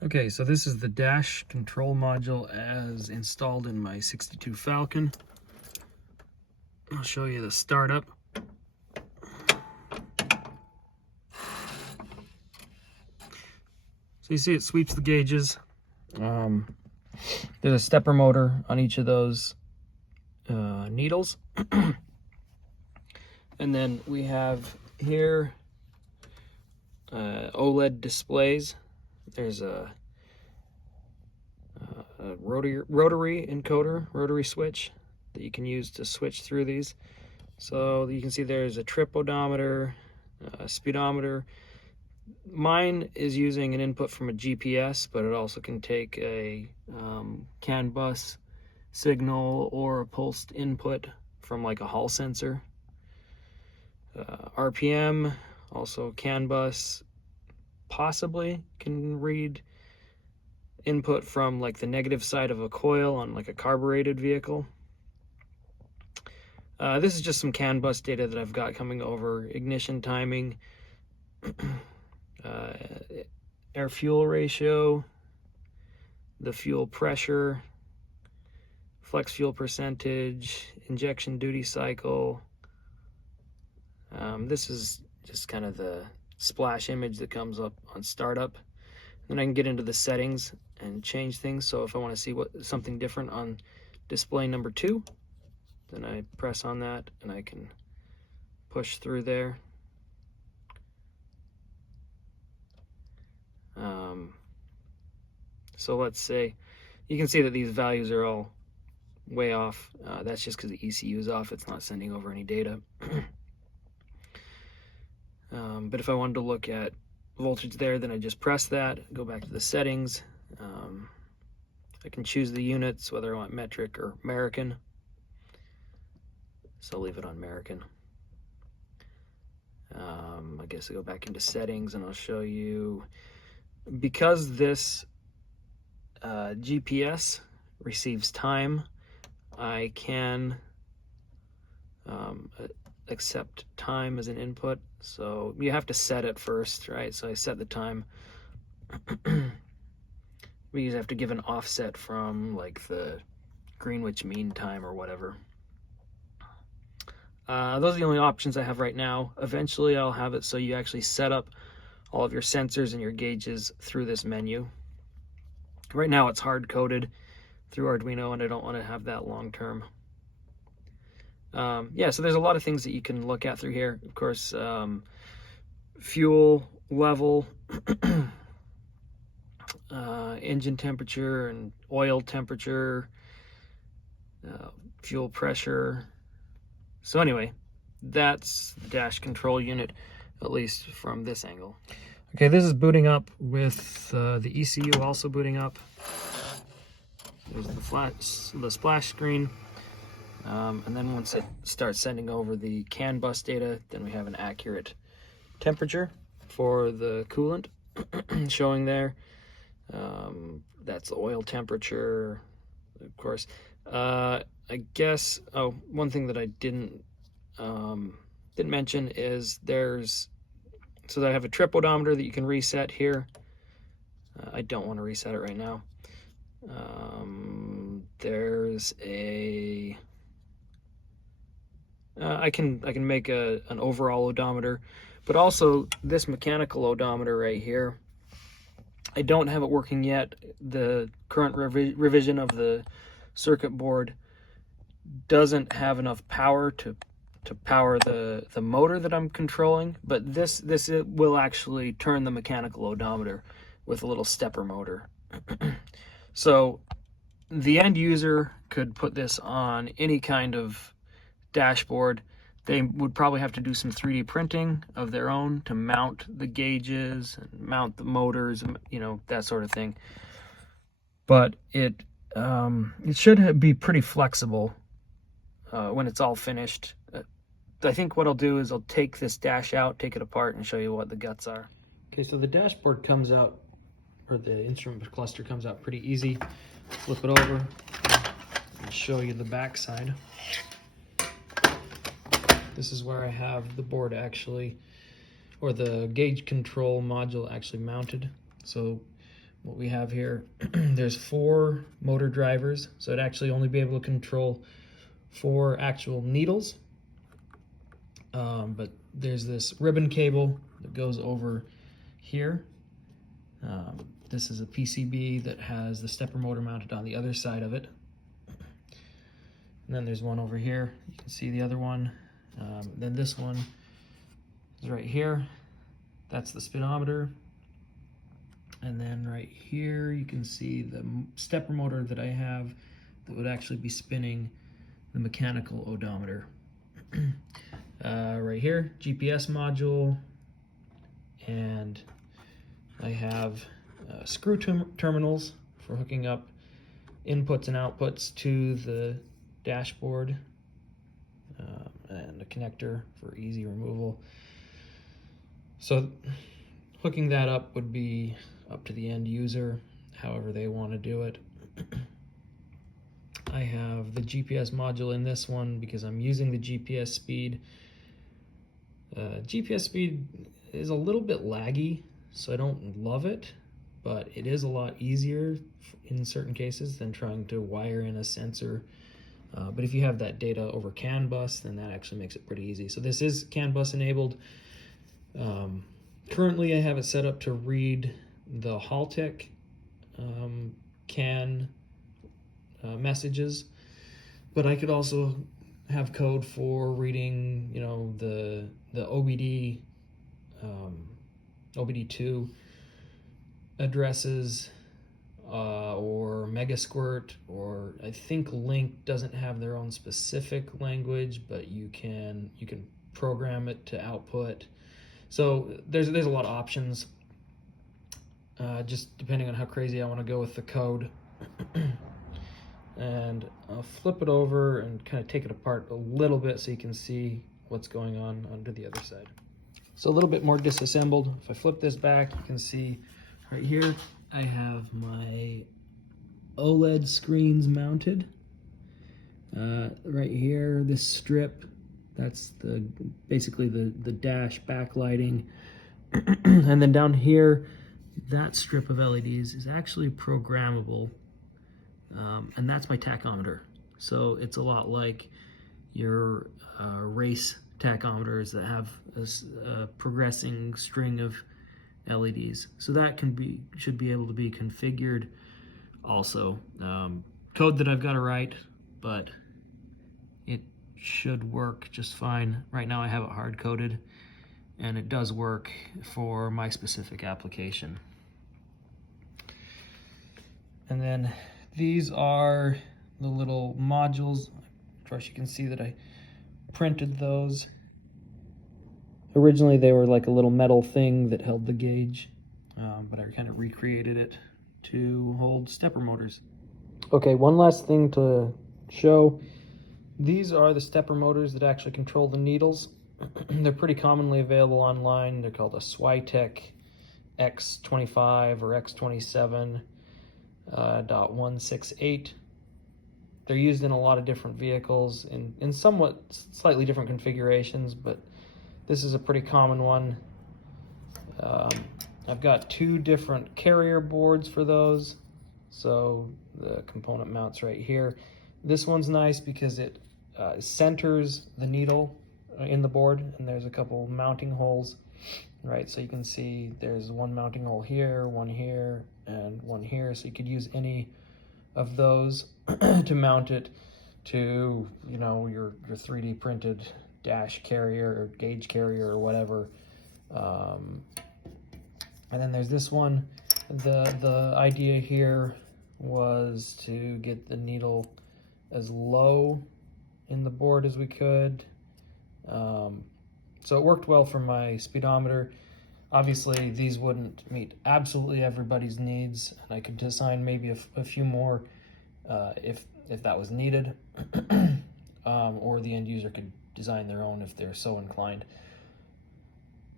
Okay, so this is the dash control module as installed in my 62 Falcon. I'll show you the startup. So you see it sweeps the gauges. There's a stepper motor on each of those needles. And then we have here OLED displays. There's a rotary encoder, rotary switch that you can use to switch through these. So you can see there's a trip odometer, a speedometer. Mine is using an input from a GPS, but it also can take a CAN bus signal or a pulsed input from like a Hall sensor. RPM, also CAN bus, possibly can read input from like the negative side of a coil on like a carbureted vehicle. This is just some CAN bus data that I've got coming over. Ignition timing, air fuel ratio, the fuel pressure, flex fuel percentage, injection duty cycle. This is just kind of the splash image that comes up on startup. Then I can get into the settings and change things. So if I want to see something different on display number 2, then I press on that and I can push through there. So let's say, you can see that these values are all way off. That's just because the ECU is off. It's not sending over any data. But if I wanted to look at voltage there, then I just press that, go back to the settings. I can choose the units, whether I want metric or American. So I'll leave it on American. I guess I go back into settings and I'll show you, because this GPS receives time, I can accept time as an input. So you have to set it first, right? So I set the time. We just have to give an offset from like the Greenwich Mean Time or whatever. Those are the only options I have right now. Eventually I'll have it so you actually set up all of your sensors and your gauges through this menu. Right now it's hard-coded through Arduino and I don't want to have that long term. Yeah, so there's a lot of things that you can look at through here. Of course, fuel level, engine temperature and oil temperature, fuel pressure. So anyway, that's the dash control unit, at least from this angle. Okay, this is booting up with the ECU also booting up. There's the splash screen. And then once it starts sending over the CAN bus data, then we have an accurate temperature for the coolant showing there. That's the oil temperature, of course. I guess, one thing that I didn't mention is so I have a trip odometer that you can reset here. I don't want to reset it right now. There's a I can make an overall odometer, but also this mechanical odometer right here, I don't have it working yet. The current revision of the circuit board doesn't have enough power to power the motor that I'm controlling, but this will actually turn the mechanical odometer with a little stepper motor. So the end user could put this on any kind of dashboard. They would probably have to do some 3D printing of their own to mount the gauges and mount the motors, you know, that sort of thing. But it should be pretty flexible when it's all finished. I think what I'll do is I'll take this dash out, take it apart, and show you what the guts are. Okay, so the dashboard comes out, or the instrument cluster comes out pretty easy. Flip it over and show you the back side. This is where I have the board actually, or the gauge control module actually mounted. So what we have here, there's 4 motor drivers, so it'd actually only be able to control 4 actual needles. But there's this ribbon cable that goes over here. This is a PCB that has the stepper motor mounted on the other side of it. And then there's one over here. You can see the other one. Then this one is right here. That's the speedometer. And then right here, you can see the stepper motor that I have that would actually be spinning the mechanical odometer. Right here, GPS module, and I have screw terminals for hooking up inputs and outputs to the dashboard, and a connector for easy removal. So hooking that up would be up to the end user, however they want to do it. I have the GPS module in this one because I'm using the GPS speed. GPS speed is a little bit laggy, so I don't love it, but it is a lot easier in certain cases than trying to wire in a sensor. But if you have that data over CAN bus, then that actually makes it pretty easy. So this is CAN bus enabled. Currently I have it set up to read the Haltech CAN messages, but I could also have code for reading, you know, the OBDII, OBDII addresses, or Megasquirt, or I think Link doesn't have their own specific language, but you can program it to output. So there's a lot of options, just depending on how crazy I want to go with the code. And I'll flip it over and kind of take it apart a little bit so you can see what's going on under the other side. So a little bit more disassembled. If I flip this back, you can see right here I have my OLED screens mounted. Right here, this strip, that's basically the dash backlighting. And then down here, that strip of LEDs is actually programmable. And that's my tachometer. So it's a lot like your race tachometers that have a progressing string of LEDs. So that should be able to be configured also. Code that I've got to write, but it should work just fine. Right now I have it hard coded, and it does work for my specific application. And then these are the little modules. First, you can see that I printed those. Originally, they were like a little metal thing that held the gauge, but I kind of recreated it to hold stepper motors. Okay, one last thing to show. These are the stepper motors that actually control the needles. They're pretty commonly available online. They're called a Swytech X25 or X27. .168. They're used in a lot of different vehicles in somewhat slightly different configurations, but this is a pretty common one. I've got 2 different carrier boards for those, so the component mounts right here. This one's nice because it centers the needle in the board, and there's a couple mounting holes. Right, so you can see there's one mounting hole here, one here, and one here. So you could use any of those to mount it to, you know, your 3D printed dash carrier or gauge carrier or whatever. And then there's this one. The idea here was to get the needle as low in the board as we could. So it worked well for my speedometer. Obviously, these wouldn't meet absolutely everybody's needs, and I could design maybe a few more if that was needed, or the end user could design their own if they're so inclined.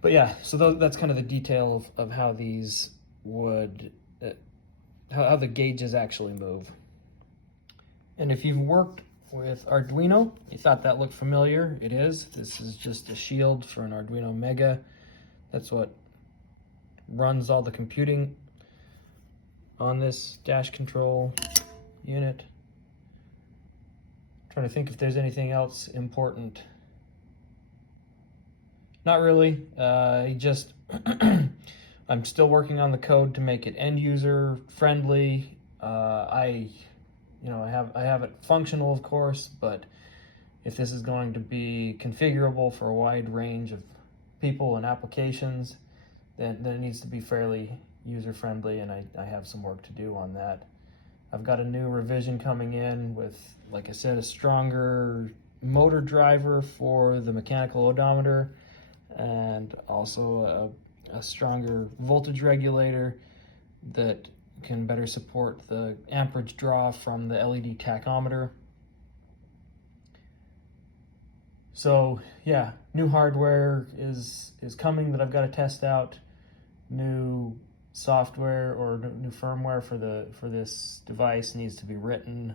But yeah, so that's kind of the detail of how these would, how the gauges actually move. And if you've worked with Arduino, you thought that looked familiar, it is. This is just a shield for an Arduino Mega. That's what runs all the computing. on this dash control unit. I'm trying to think if there's anything else important. Not really. Just I'm still working on the code to make it end user friendly. I have it functional, of course, but if this is going to be configurable for a wide range of people and applications, then it needs to be fairly user-friendly, and I have some work to do on that. I've got a new revision coming in with, like I said, a stronger motor driver for the mechanical odometer, and also a stronger voltage regulator that can better support the amperage draw from the LED tachometer. So yeah, new hardware is coming that I've got to test out. New software or new firmware for this device needs to be written,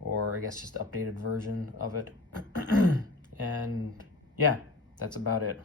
or I guess just updated version of it. And yeah, that's about it.